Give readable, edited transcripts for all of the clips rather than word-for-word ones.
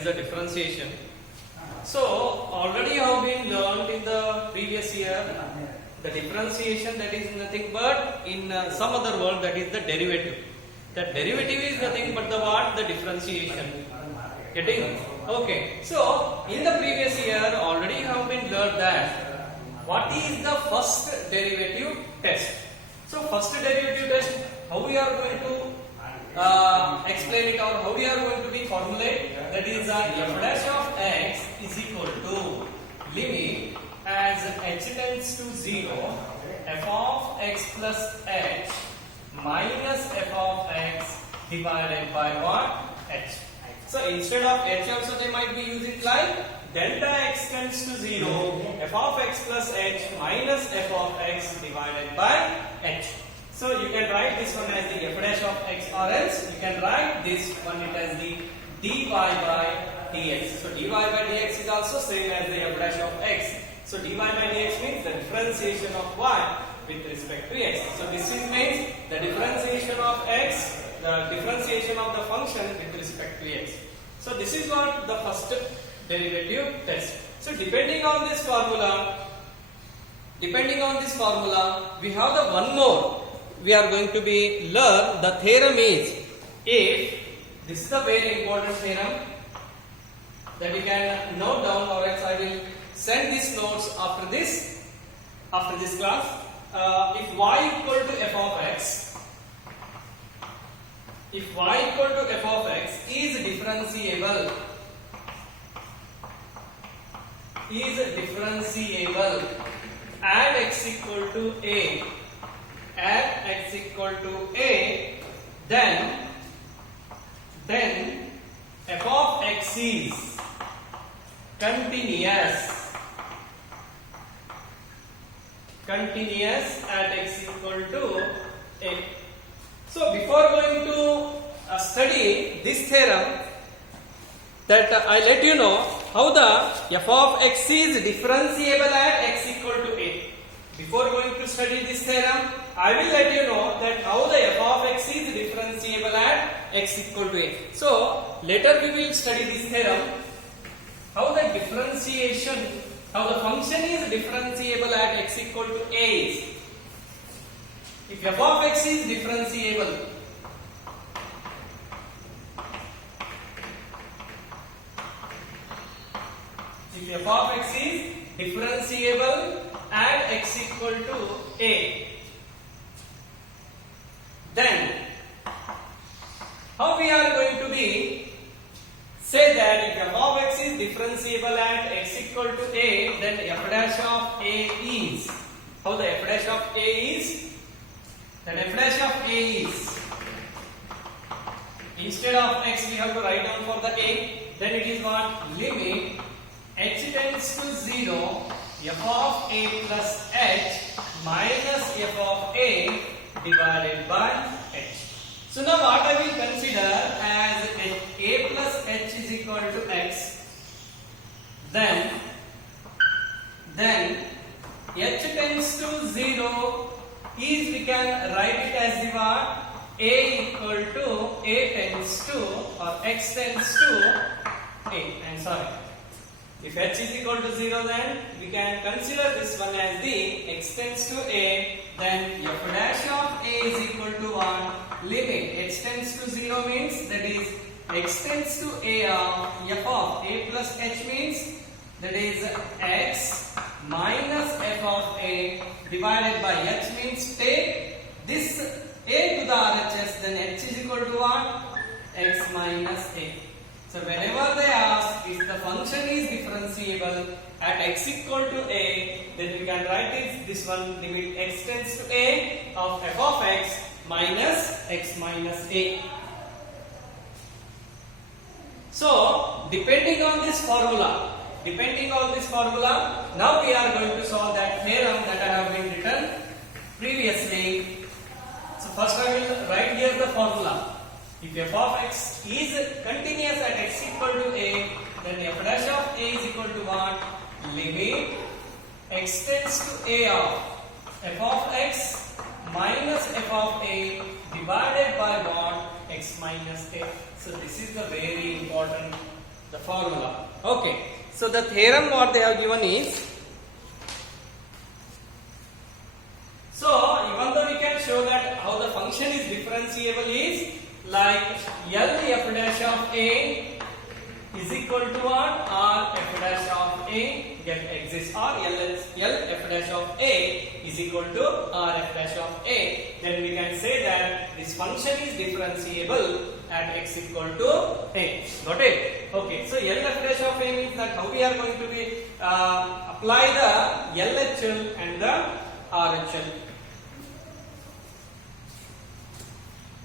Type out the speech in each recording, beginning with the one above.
is the differentiation. So already you have been learned in the previous year the differentiation, that is nothing but in some other word, that is the derivative. The derivative is nothing but the what? The differentiation. Getting? Okay. So in the previous year already you have been learned that what is the first derivative test. So first derivative test, how we are going to explain it, or how we are going to be formulate, that is f dash of x is equal to limit as h tends to 0 f of x plus h minus f of x divided by what? H. So instead of h also they might be using like delta x tends to 0 f of x plus h minus f of x divided by h. So you can write this one as the f dash of x, or else you can write this one it as the dy by dx. So dy by dx is also same as the f dash of x. So dy by dx means the differentiation of y with respect to x. So this is means the differentiation of x, the differentiation of the function with respect to x. So this is what the first derivative test. So depending on this formula, we have the one more. We are going to be learn the theorem is, if this is a very important theorem that you can note down, or else I will send these notes after this class. If y equal to f of x, if y equal to f of x is differentiable, at x equal to a, then f of x is continuous at x equal to a. So before going to study this theorem, that I let you know how the f of x is differentiable at x equal to a. Before going to study this theorem, I will let you know that how the f of x is differentiable at x equal to a. So later we will study this theorem, how the differentiation, how the function is differentiable at x equal to a is. If f of x is differentiable, at x equal to a, then how we are going to be say that if f of x is differentiable at x equal to a, then f dash of a is, how the f dash of a is, then f dash of a is, instead of x we have to write down for the a, then it is what? Limit h tends to 0 f of a plus h minus f of a divided by h. So now what I will consider as a plus h is equal to x, then h tends to 0 is, we can write it as the what? A equal to a tends to, or x tends to a. I'm sorry. If h is equal to 0, then we can consider this one as the x tends to a, then f dash of a is equal to 1. Limit h tends to 0 means that is x tends to a of f of a plus h means that is x minus f of a divided by h means take this a to the RHS, then h is equal to what? X minus a. So whenever they ask if the function is differentiable at x equal to a, then we can write this one, limit x tends to a of f of x minus x minus a. So depending on this formula, now we are going to solve that theorem that I have been written previously. So first I will write here the formula. If f of x is continuous at x equal to a, then f dash of a is equal to what? Limit x tends to a of f of x minus f of a divided by what? X minus a. So this is the very important the formula. Okay, so the theorem what they have given is, so even though we can show that how the function is differentiable is like L f dash of A is equal to what? R f dash of A get exists, or L f dash of A is equal to R f dash of A. Then we can say that this function is differentiable at x equal to A. Got it? Okay. So L f dash of A means that how we are going to be apply the LHL and the RHL.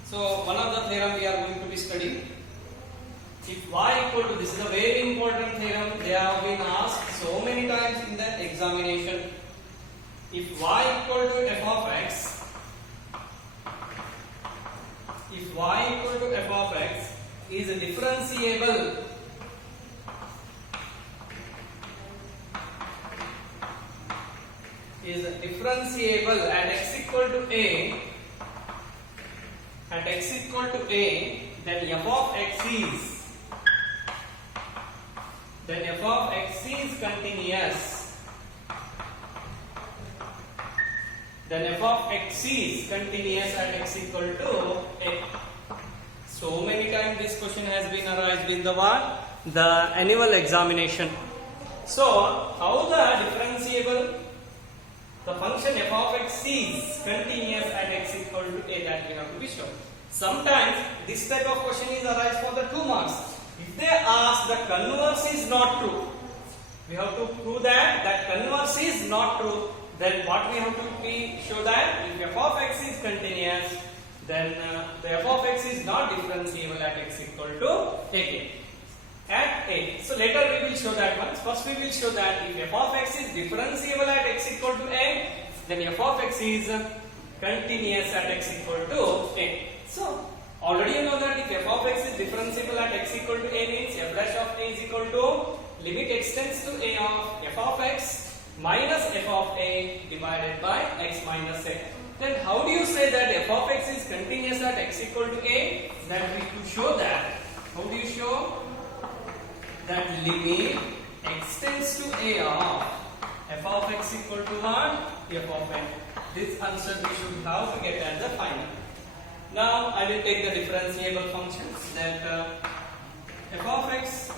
So one of the theorem we are going to be studying. If y equal to, this is a very important theorem, they have been asked so many times in the examination. If y equal to f of x, if y equal to f of x is differentiable at x equal to a, at x equal to a, then f of x is continuous. Then f of x is continuous at x equal to a. So many times this question has been arised in the what? The annual examination. So how the differentiable, the function f of x is continuous at x equal to a, that we have to be shown. Sometimes this type of question is arise for the 2 marks. If they ask the converse is not true, we have to prove that converse is not true. Then what we have to be show that if f of x is continuous, then the f of x is not differentiable at x equal to a. At a. So later we will show that once. First we will show that if f of x is differentiable at x equal to a, then f of x is continuous at x equal to a. So already you know that if f of x is differentiable at x equal to a means f dash of a is equal to limit extends to a of f of x minus f of a divided by x minus a. Then how do you say that f of x is continuous at x equal to a? That we to show that. How do you show? That limit extends to a of f of x equal to what? F of a. This answer we should have to get at the final. Now I will take the differentiable functions, that f of x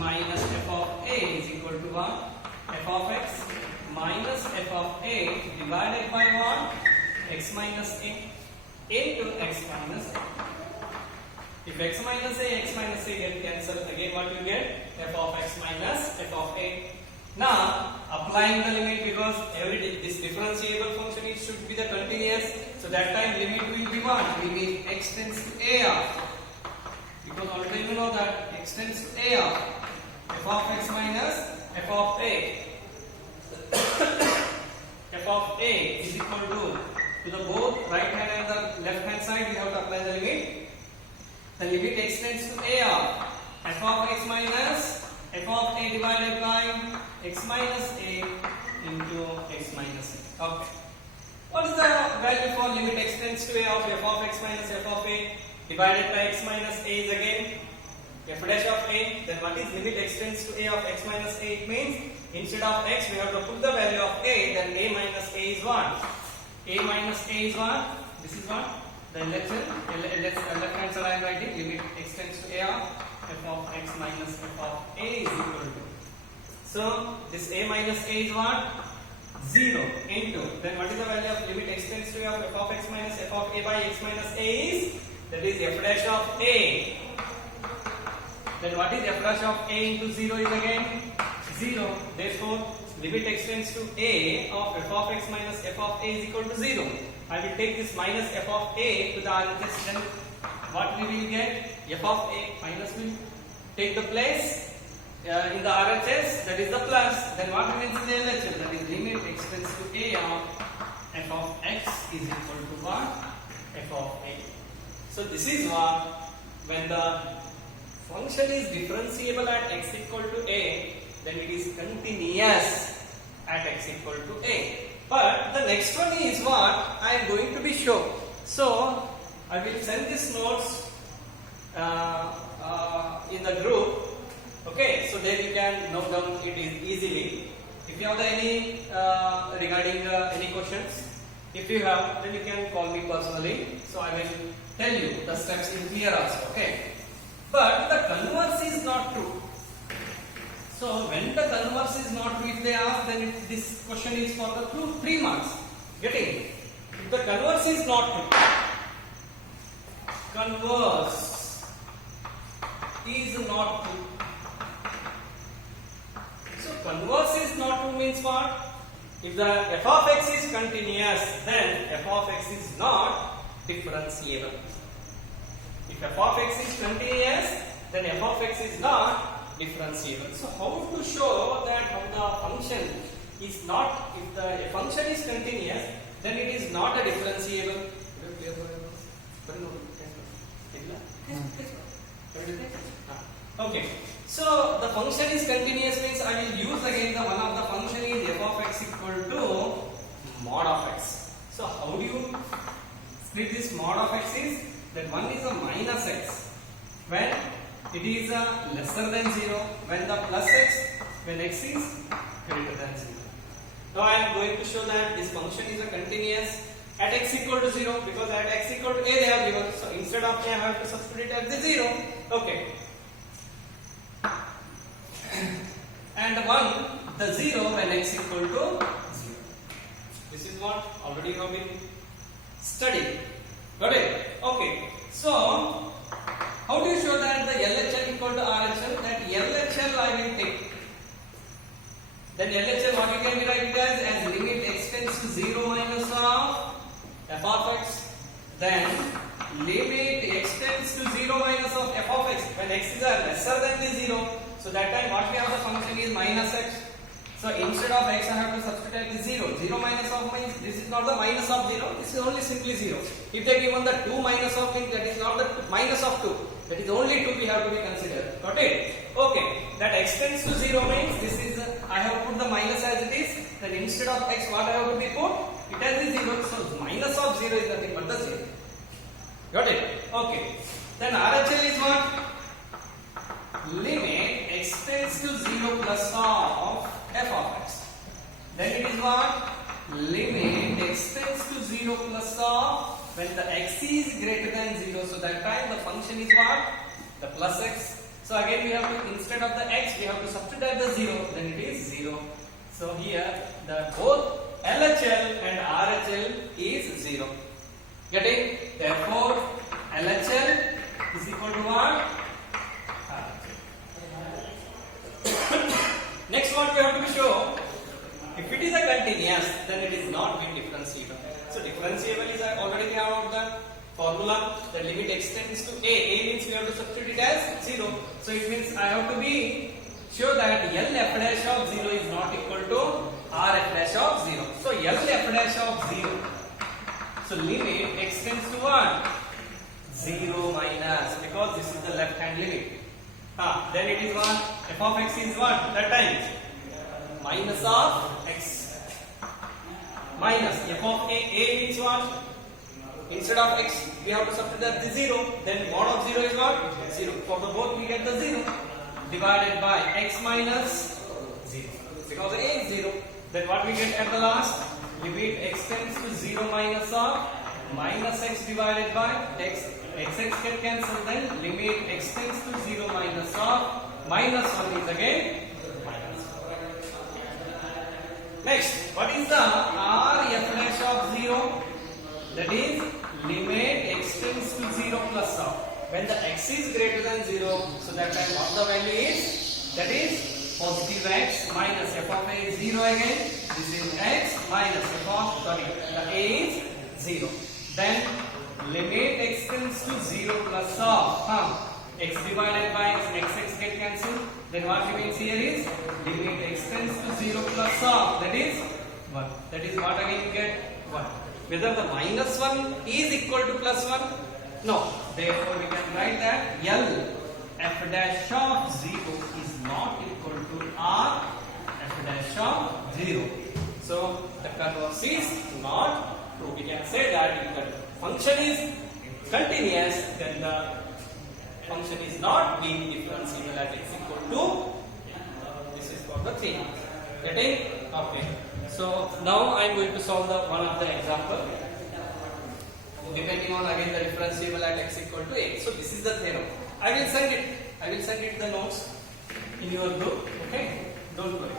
minus f of a is equal to what? F of x minus f of a divided by what? X minus a into x minus a. If x minus a get cancelled, again what you get? F of x minus f of a. Now applying the limit, because this differentiable function it should be the continuous, so that time limit will be what? Limit x tends to a of, because already you know that x tends to a of f of x minus f of a. F of a is equal to the both right hand and the left hand side we have to apply the limit. The limit extends to a of f of x minus f of a divided by x minus a into x minus a. Okay. What is the value for limit extends to a of f of x minus f of a divided by x minus a is again f dash of a. Then what is limit extends to a of x minus a? It means instead of x we have to put the value of a, then a minus a is what? A minus a is what? This is what? Then let's left hand side I am writing limit extends to a of f of x minus f of a is equal to. So this a minus a is what? 0 into, then what is the value of limit extends to a of f of x minus f of a by x minus a is, that is f dash of a. Then what is f dash of a into 0 is again 0. Therefore limit extends to a of f of x minus f of a is equal to 0. I will take this minus f of a to the RHS, then what we will get? F of a minus will take the place in the RHS, that is the plus. Then what remains in the LHS? That is limit extends to a of f of x is equal to what? F of a. So this is what, when the function is differentiable at x equal to a, then it is continuous at x equal to a. But the next one is what I am going to be shown. So I will send these notes in the group. there you can note down it easily. If you have any regarding any questions, if you have, then you can call me personally. So I will tell you the steps in clear also. Okay. But the converse is not true. So when the converse is not true, if they ask, then this question is for the 3 marks. Getting? If the converse is not true, converse is not true. So converse is not true means what? If the f of x is continuous, then f of x is not differentiable. If f of x is continuous, then f of x is not differentiable. So how to show that how the function is not, if the function is continuous, then it is not a differentiable. Okay. So the function is continuous means I will use again the one of the function is f of x equal to mod of x. So how do you split this mod of x is that one is a minus x when it is a lesser than 0, when the plus x when x is greater than 0. Now I am going to show that this function is a continuous at x equal to 0 because at x equal to a they have given. So instead of a I have to substitute at the 0. Okay. And 1 the 0 when x equal to 0. This is what already have been studied. Got it? Okay. So how do you show that the LHL equal to RHL? That LHL I will take. Then LHL what you can write it as limit x tends to 0 minus of f of x. Then limit x tends to 0 minus of f of x when x is lesser than the 0. So that time what we have the function is minus x. So instead of x I have to substitute the 0. 0 minus of means this is not the minus of 0. This is only simply 0. If they given the 2 minus of means that is not the minus of 2. That is only 2 we have to be considered. Got it? Okay. That x tends to 0 means this is I have put the minus as it is. Then instead of x what I have to be put? It has the 0. So minus of 0 is nothing but the 0. Got it? Okay. Then RHL is what? Limit x tends to 0 plus of f of x. Then it is what? Limit x tends to 0 plus of when the x is greater than 0. So that time the function is what? The plus x. So again we have to, instead of the x we have to substitute the 0. Then it is 0. So here the both LHL and RHL is 0. Getting? Therefore LHL is equal to what? Next what we have to show, if it is a continuous, then it is not being differentiable. So differentiable is already we have out the formula, the limit x tends to a. A means we have to substitute it as 0. So it means I have to be sure that L f dash of 0 is not equal to R f dash of 0. So L f dash of 0. So limit x tends to what? 0 minus, because this is the left hand limit. Then it is what? F of x is what? That time minus of x. Minus f of a means what? Instead of x we have to substitute the 0. Then mod of 0 is what? 0. For the both we get the 0 divided by x minus 0. Because a is 0. Then what we get at the last? Limit x tends to 0 minus of minus x divided by x. X can cancel, then limit x tends to 0 minus of minus 1 is again minus 1. Next, what is the R f dash of 0? That is limit x tends to 0 plus of. When the x is greater than 0, so that time what the value is? That is positive x minus f of a is 0 again. This is x minus f of, the a is 0. Then limit x tends to 0 plus of x divided by x get cancelled. Then what remains here is limit x tends to 0 plus of, that is 1. That is what again you get 1. Whether the minus 1 is equal to plus 1? No. Therefore we can write that L f dash of 0 is not equal to R f dash of 0. So the converse is not true. We can say that if the function is continuous, then the function is not being differentiable at x equal to Getting? Okay. So now I am going to solve the one of the example. Depending on again the differentiable at x equal to a. So this is the theorem. I will send it. I will send it the notes in your group. Okay. Don't worry.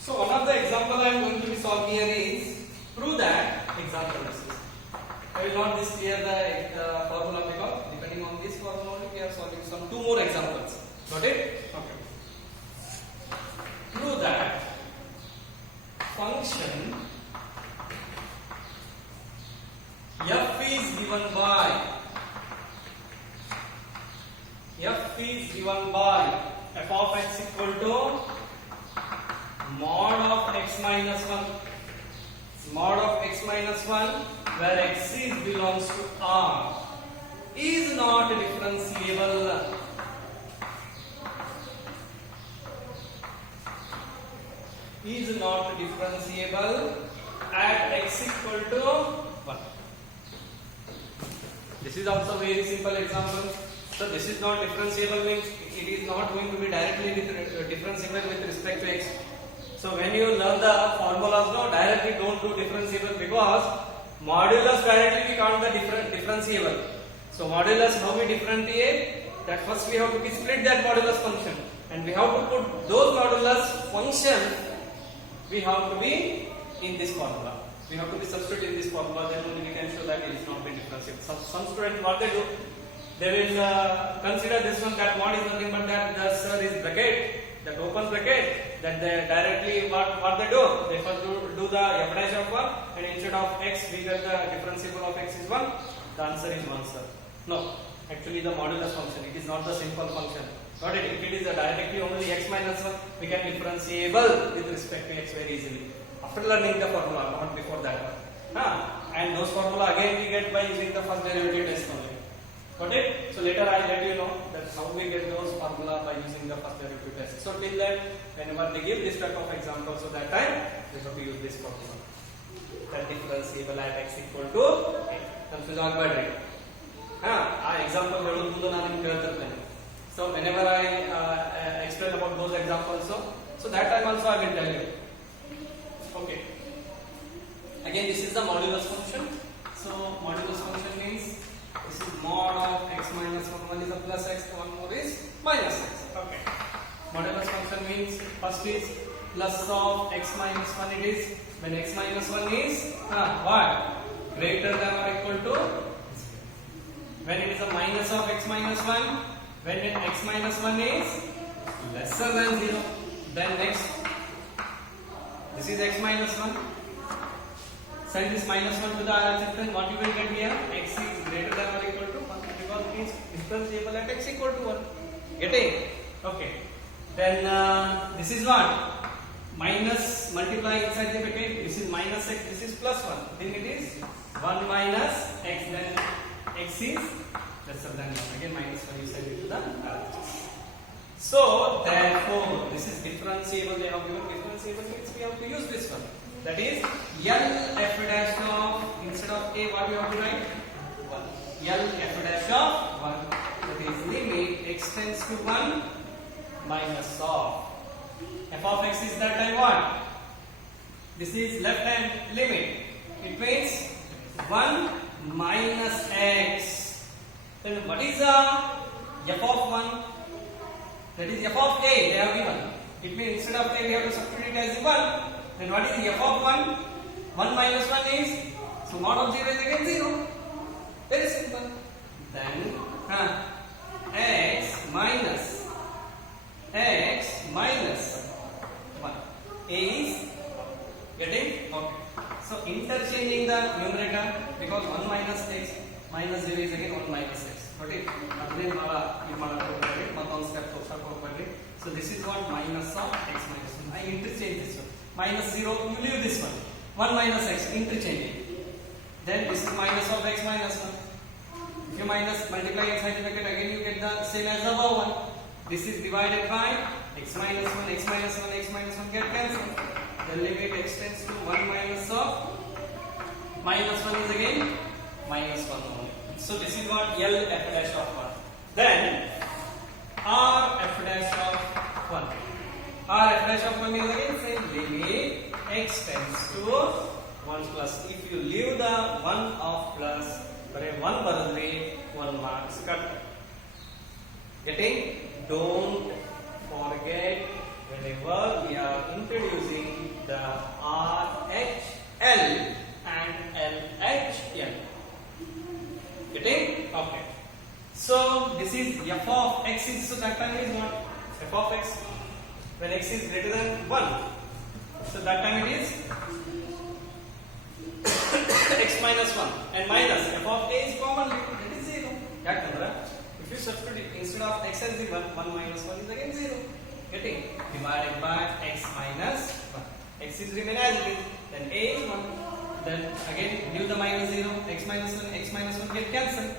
So one of the example I am going to be solving here is prove that example this is. I will not this clear the formula because depending on this formula only we are solving some two more examples. Got it? Okay. Prove that function f is given by f of x equal to mod of x minus 1 where x is belongs to R is not differentiable at x equal to 1. This is also very simple example. So this is not differentiable means it is not going to be directly differentiable with respect to x. So when you learn the formulas now directly don't do differentiable because modulus directly we count the differentiable. So modulus how we differentiate that first we have to split that modulus function and we have to put those modulus function we have to be in this formula. We have to be substituted in this formula, then only we can show that it is not being differentiable. Some students what they do, they will consider this one that mod is nothing but that the sir is bracket, that opens bracket, that they directly what they do, they first do the f dash of 1 and instead of x we get the differentiable of x is 1, the answer is 1 sir. No, actually the modulus function, it is not the simple function. Got it? If it is directly only x minus 1, we can differentiable with respect to x very easily. After learning the formula, not before that one. And those formula again we get by using the first derivative test only. Got it? So later I will let you know that how we get those formula by using the first derivative test. So till then, whenever they give this type of example, so that time we have to use this formula. That differentiable at x equal to a. Confuse ಆಗಬೇಡ್ರಿ. Example ಹೇಳೋದು ಮುಂದೆ ನಾನು ನಿಮಗೆ ಹೇಳ್ತಿರ್ತೇನೆ. So whenever I explain about those examples, so that time also I will tell you. Okay. Again, this is the modulus function. So modulus function means this is mod of x minus 1 is a plus x, one more is minus x. Okay. Modulus function means first is plus of x minus 1 it is when x minus 1 is what? Greater than or equal to when it is a minus of x minus 1 when x minus 1 is lesser than 0 then next this is x minus 1 send this minus 1 to the adjacent what you will get here x is greater than or equal to 1 because it is differentiable at x equal to 1 getting okay then this is what minus multiply inside the bracket this is minus x this is plus 1 then it is 1 minus x then x is lesser than 1 again minus 1 you send it to the adjacent. So therefore this is differentiable they have given differentiable means we have to use this one that is L f dash of instead of a what we have to write 1 L f dash of 1 that is limit x tends to 1 minus of f of x is that time what this is left hand limit it means 1 minus x then what is f of 1 that is f of a they have given it means instead of a we have to substitute it as 1 then what is f of 1 1 minus 1 is so mod of 0 is again 0 very simple then x minus 1 a is getting okay so interchanging the numerator because 1 minus x minus 0 is again 1 minus x okay adne mala ಇದು ಮಾಡಕ್ಕೆ ಹೋಗ್ಬೇಡಿ ಮತ್ತೊಂದು step ಹೋಗಕ್ಕೆ ಹೋಗಬೇಡಿ so this is what minus of x minus 1 I interchange this one minus 0 you leave this one 1 minus x interchange then this is minus of x minus 1. If you minus multiply inside the bracket, again you get the same as the above one. This is divided by x minus 1, x minus 1, x minus 1 get cancelled. The limit extends to 1 minus of minus 1 is again minus 1 only. So this is what L f dash of 1. Then R f dash of 1. R f dash of 1 is again same limit x tends to 1 plus. If you leave the 1 of plus, but a 1 ಬರೆದ್ರೆ 1 marks cut. Getting? Don't forget whenever we are introducing the RHL and LHL. Getting? Okay. So this is f of x is, so that time is what? F of x when x is greater than 1. So that time it is x minus 1 and minus f of a is common, that is 0. If you substitute instead of x as 1, 1 minus 1 is again 0. Getting? Divided by x minus 1. X is remain as it is, then a is 1. Then again leave the minus 0, x minus 1 get cancelled.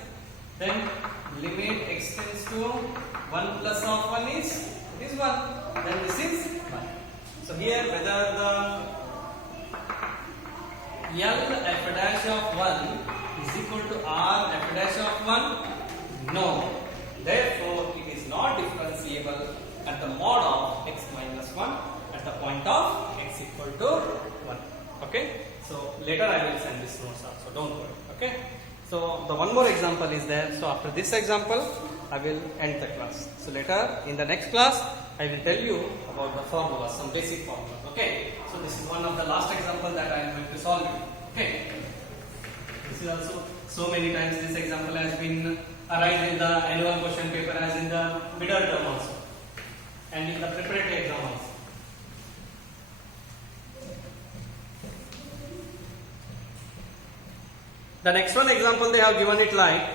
Then limit extends to 1 plus of 1 is 1. Then this is 1. So here whether the L f dash of 1 is equal to R f dash of 1? No. Therefore, it is not differentiable at the mod of x minus 1 at the point of x equal to 1. Okay? So later I will send this notes also. Don't worry. Okay? So the one more example is there. So after this example, I will end the class. So later in the next class, I will tell you about the formulas, some basic formulas. Okay? So this is one of the last example that I am going to solve. Okay? This is also so many times this example has been arise in the annual question paper as in the middle term also and in the preparatory exam also. The next one example they have given it like,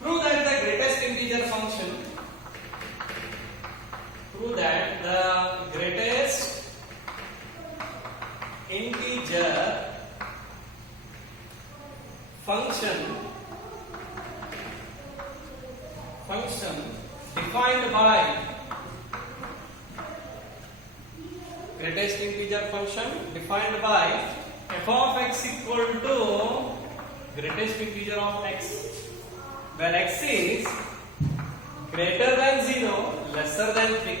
prove that the greatest integer function, prove that the greatest integer function defined by greatest integer function defined by f of x equal to greatest integer of x, where x is greater than 0, lesser than 3,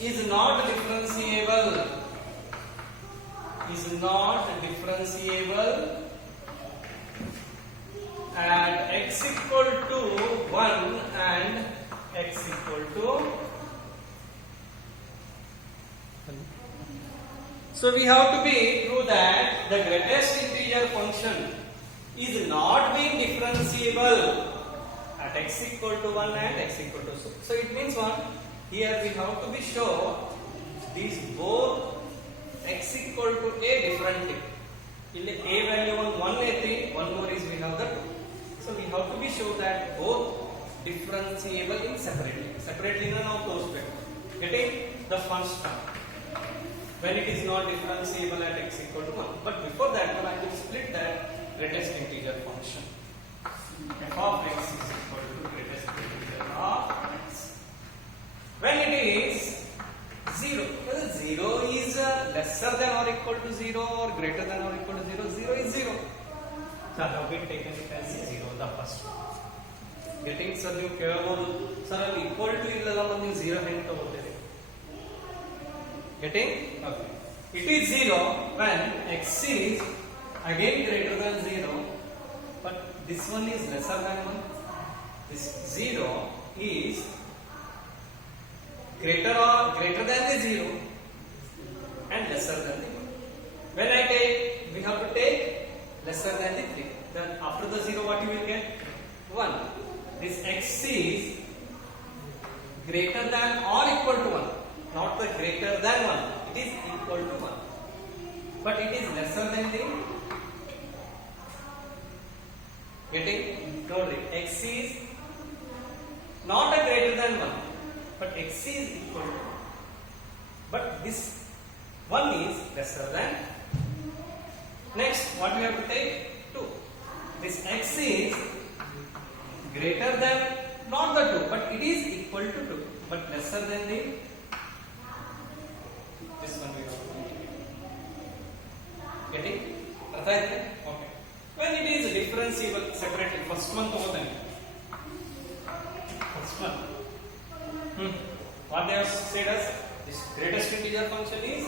is not differentiable, at x equal to 1 and x equal to. So we have to prove that the greatest integer function is not being differentiable at x equal to 1 and x equal to 2. So it means what? Here we have to be sure these both x equal to a differently. In a value on 1 8, one more is we have the 2. So we have to be sure that both differentiable in separately none of those two. Getting the first term when it is not differentiable at x equal to 1. But before that one I will split that greatest integer function. F of x is equal to greatest integer of x. When it is 0, whether 0 is lesser than or equal to 0 or greater than or equal to 0, 0 is 0. So I have been taken it as 0, the first one. Getting sir you sir equal to illala manni 0 hen tagottere. Getting? Okay. It is 0 when x is again greater than 0, but this one is lesser than 1. This 0 is greater than the 0 and lesser than the 1. When I take, we have to take lesser than the 3. Then after the 0 what you will get? 1. This x is greater than or equal to 1. Not the greater than 1. It is equal to 1. But it is lesser than the. Getting? Note it. X is not a greater than 1. But x is equal to 1. But this 1 is lesser than Next, what we have to take? 2. This x is greater than not the 2, but it is equal to 2, but lesser than the this one we have to take. Getting? Right? Okay. When it is differentiable separately, first one ತಗೋತಾನೆ. First one. What they have said as this greatest integer function is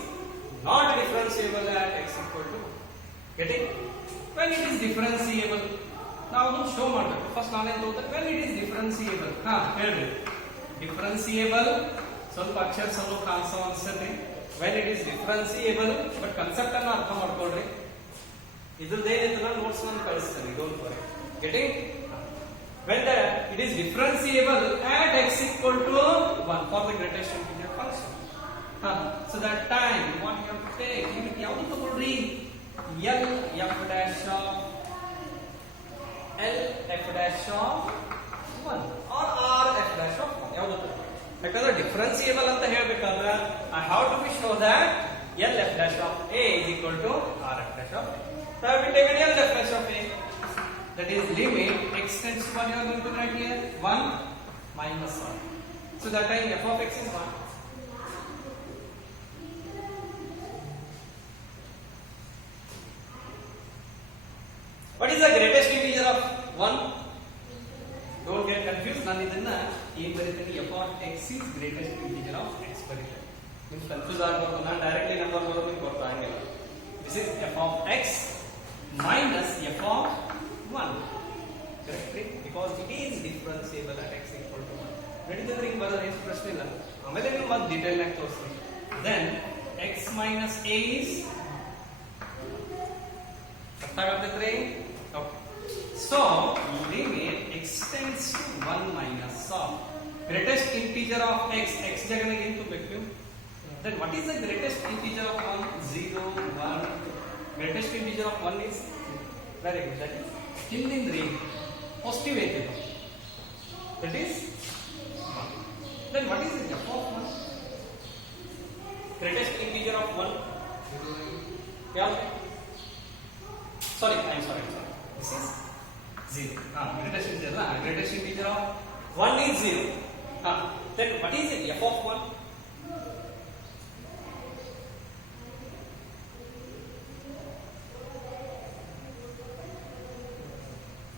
not differentiable at x equal to. Getting? When it is differentiable, now we show ಮಾಡಬೇಕು. First ನಾನೇನು ತಗೋತೀನಿ? When it is differentiable. ಹೇಳಿ. Differentiable ಸ್ವಲ್ಪ ಅಕ್ಷರ ಸ್ವಲ್ಪ ಕಾಣಿಸೋ ಅನ್ಸುತ್ತೆ. When it is differentiable, but concept ಅನ್ನು ಅರ್ಥ ಮಾಡ್ಕೊಳ್ಳ್ರಿ. ಇದ್ರದ್ದೇನಿದೆ ನಾನು ನೋಟ್ಸ್ ನಾನು ಕಳಿಸ್ತೀನಿ. Don't worry. Getting? When it is differentiable at x equal to 1 for the greatest integer function. So that time what you have to take, limit ಯಾವುದು ತಗೊಳ್ರಿ? L f dash of 1 or r f dash of 1 ಯಾವುದು ತಗೊಳ್ರಿ? ಯಾಕಂದ್ರೆ differentiable ಅಂತ ಹೇಳಬೇಕಾದ್ರೆ I have to be show that L f dash of a is equal to r f dash of a. So I will take L f dash of a. That is limit x tends to 1, you are going to write here 1 minus 1. So that time f of x is 1. What is the greatest integer of 1? Don't get confused. ನಾನು ಇದನ್ನ ಏನು ಬರೀತೀನಿ? f of x is greatest integer of x ಬರೀತೀನಿ. ನಿಮ್ಗೆ confuse ಆಗಬಾರ್ದು. ನಾನು directly number ಬರೋದು ನಿಮ್ಗೆ ಗೊತ್ತಾಗಂಗಿಲ್ಲ. This is f of x minus f of 1. Correctly? Because it is differentiable at x equal to 1. ನಡೀತಿದ್ರೆ ಹಿಂಗೆ ಬರೋದು ಏನು ಪ್ರಶ್ನೆ ಇಲ್ಲ. ಆಮೇಲೆ ನೀವು ಮತ್ತೆ ಡೀಟೇಲ್ ಆಗಿ ತೋರಿಸ್ತೀನಿ. Then x minus a is ಅರ್ಥ ಆಗತ್ತೈತ್ರಿ? Okay. So limit x tends to 1 minus of greatest integer of x. X ಜಾಗನಾಗ ಏನು ತಗೋಬೇಕು ನೀವು? Then what is the greatest integer of 1? 0, 1. Greatest integer of 1 is very good. That is still in ring. Positive ಐತಿ. That is 1. Then what is the f of 1? Greatest integer of 1? Yeah. Sorry. This is 0. Greatest integer of 1 is 0. Then what is it? F of 1?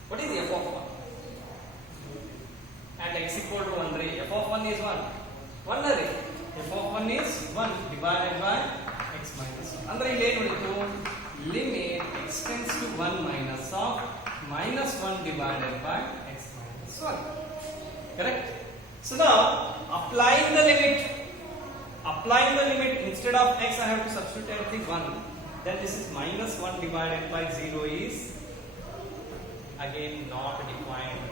What is f of 1? And x equal to 1 ray. F of 1 is 1. 1 ray. F of 1 is 1 divided by x minus 1. ಅಂದ್ರೆ ಇಲ್ಲಿ ಏನು ಉಳಿತು? Limit x tends to 1 minus of minus 1 divided by x minus 1. Correct? So now applying the limit instead of x I have to substitute everything 1. Then this is minus 1 divided by 0 is again not defined.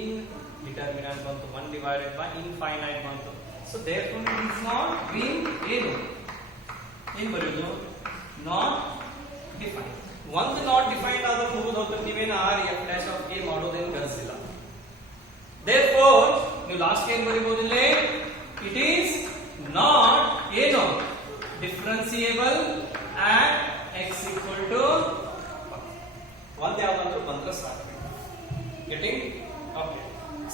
Indeterminate bantu 1 divided by infinite bantu. So therefore it is not being ಏನು ಬರೆಯೋದು? Not defined. ಒಂದು not defined ಆದ್ರೆ ಮುಗಿದೋದ್ರೆ ನೀವೇನು r f dash of a ಮಾಡೋದೇನು ಕೆಲಸಿಲ್ಲ. Therefore ನೀವು last ಏನು ಬರೀಬಹುದು? It is not differentiable at x equal to ಒಂದು ಯಾವ್ದಾದ್ರು ಬಂದ್ರೆ ಸಾಕು. Getting? Okay.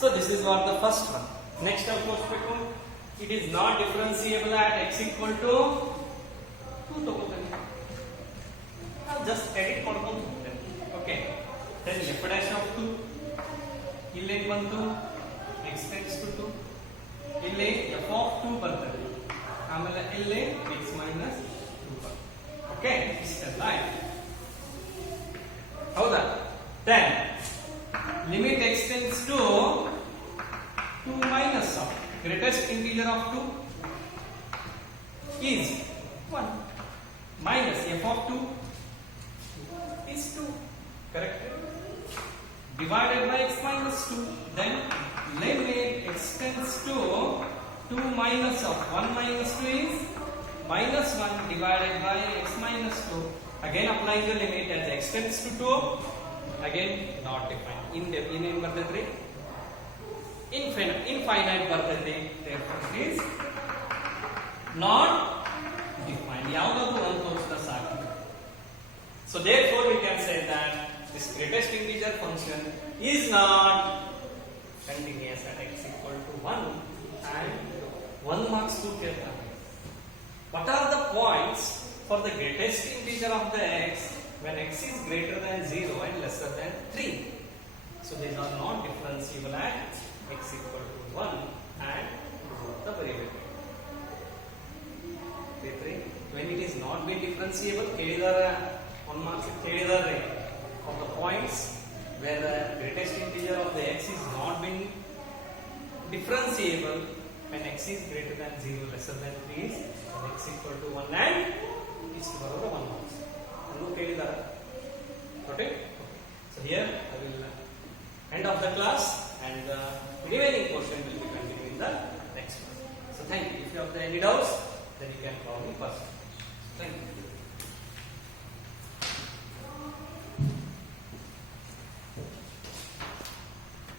So this is what the first one. Next of course it is not differentiable at x equal to 2 ತಗೋತೀನಿ. ನಾವು just edit ಮಾಡ್ಕೊಂಡು ಹೋಗ್ತೇವೆ. Okay. Then f dash of 2 ಇಲ್ಲಿ ಬಂತು x tends to 2. ಇಲ್ಲಿ f of 2 ಬರ್ತದೆ. ಆಮೇಲೆ ಇಲ್ಲಿ x minus 2 ಬರ್ತದೆ. Okay? ಇಷ್ಟೆಲ್ಲ ಆಯ್ತು. ಹೌದಾ? Then limit x tends to 2 minus of greatest integer of 2 is 1 minus f of 2 is 2. Correct? Divided by x minus 2. Then limit x tends to 2 minus of 1 minus 2 is minus 1 divided by x minus 2. Again applying the limit as x tends to 2. Again not defined. In ಬರ್ತೈತ್ರಿ? Infinite ಬರ್ತೈತಿ. Therefore it is not defined. ಯಾವ್ದಾದ್ರು ಒಂದು ತೋರಿಸಿದ್ರೆ ಸಾಕು. So therefore we can say that this greatest integer function is not continuous at x equal to 1 and 1 marks 2 Kerta है. What are the points for the greatest integer of the x when x is greater than 0 and lesser than 3? So these are not differentiable at x equal to 1 and the derivative. When it is not being differentiable, of the points where the greatest integer of the x is not being differentiable when x is greater than 0 lesser than 3 is x equal to 1 and is to the 1 marks. Okay? So here I will end of the class and the remaining portion will be continued in the next one. So thank you. If you have any doubts, then you can call me first. Thank you.